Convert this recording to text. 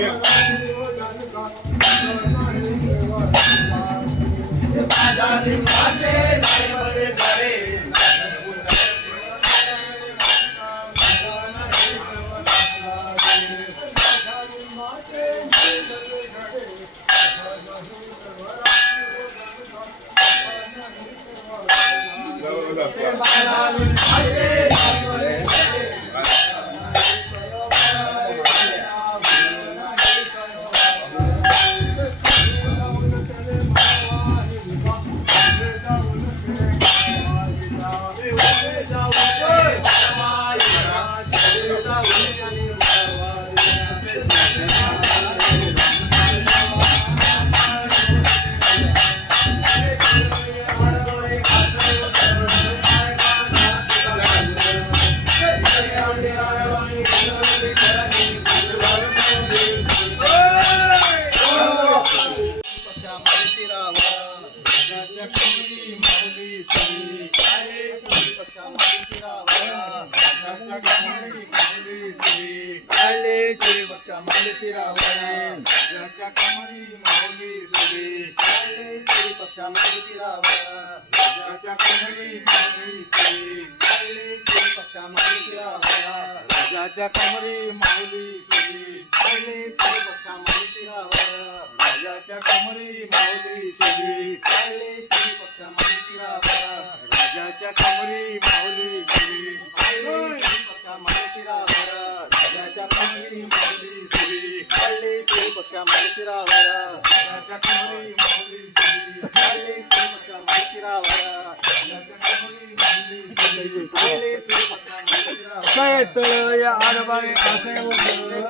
Bye. Lakshmi माऊली श्री काळे माऊली श्री काळे श्रीवक्षा मालिकी रावळे राजा कमळी माऊली श्री काळे श्रीवक्षा मालिकी रावळ राजा कमळी माऊली श्री काळे श्रीवक्षा मालिकी रावळ राजाच्या कमळी माऊली श्री आले श्री पक्षा मारुती राजाच्या कमरी, माऊली श्री आले श्री पक्षा मारुती राजाच्या कमरी, माऊली श्री आले श्री पक्षा मारुती राजाच्या कमरी, माऊली श्री आले श्री पक्षा मारुती राजाच्या कमरी, माऊली श्री आले श्री पक्षा मारुती राजाच्या कमरी माऊली श्री आले श्री पक्षा मारुती रावण काय तळ या आडबाळे असे बोलले.